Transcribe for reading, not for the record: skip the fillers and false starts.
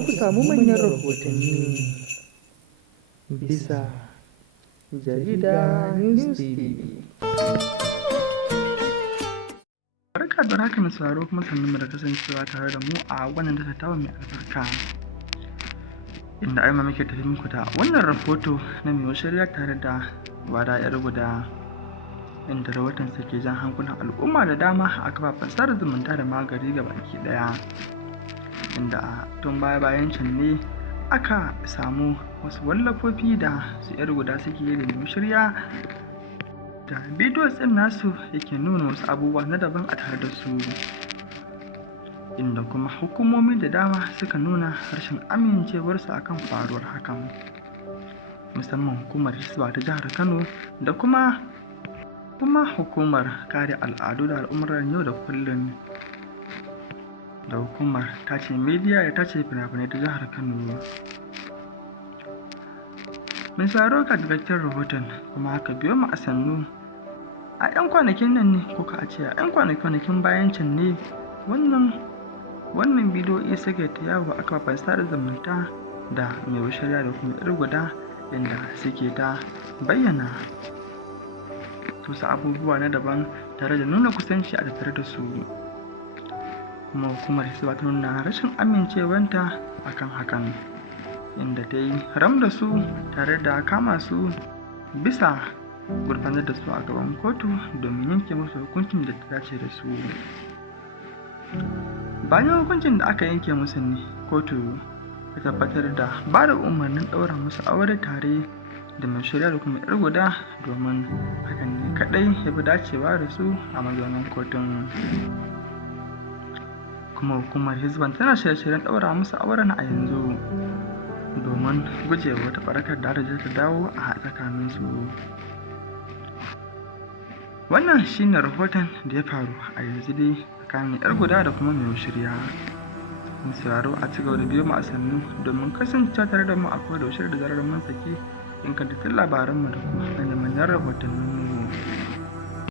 ku samu manyan rahotanni bisa jarida News TV. Barka da haka mai sauraro kuma sannu da kasancewa tare da mu a wannan tattaunawa mai albarka. Inda aima muke tafi muku da wannan rahoto na mai shirya tare da wada yar guda, inda rahoton ke jan hankulan al'umma da dama a kafafen sada zumunta da magari ga baki daya, inda tun bayan can ne aka samu wasu wallafofi da su yar guda suke yi da mai shirya da bidiyos din nasu yake nuna wasu abubuwa na daban a tare da su, inda kuma hukumomi da dama suka nuna rashin amincewarsu akan faruwar hakan, musamman hukumar Hisba ta jihar Kano da kuma hukumar kare al'adu da al'umuran yau da kullum da hukumar tace media da tace fina-finai ta jihar Kano. Mun saro ka cikakken rahoton kuma aka biyo mu a sannu. A 'yan kwanakin nan ne ko ka ce a 'yan kwanakin bayan can ne wannan bidiyoyi suke ta yawo a kafafen sada zumunta da mai shirya da kuma yar guda, inda suke ta bayyana wasu abubuwa na daban tare da nuna kusanci a tattare da su, kuma hukumar Hisba ta nuna rashin amincewanta akan hakan, inda ta yi ram da su tare da kama su bisa gurfanar da su a gaban kotu domin yanke musu hukuncin da ta dace da su. Bayan hukuncin da aka yanke musu ne kotu ta tabbatar da ba da umarnin ɗaura musu aure tare da mai shirya da kuma yar guda, domin hakan ne kadai ya fi dacewa da su a mazaunin kotun. Kuma hukumar Hisban tana shirye-shiryen ɗaura musu auren a yanzu domin gujewa wata barakar da ta dawo a tsakanin su. Wannan shine rahoton da ya faru a yanzu dai tsakanin yar guda da kuma mai shirya. Mun sauraro a cigaba da biyo mu a sannu domin kasancewa tare da mu a koda yaushe da zarar mun saki ingantattun labaranmu da kuma manyan rahotannin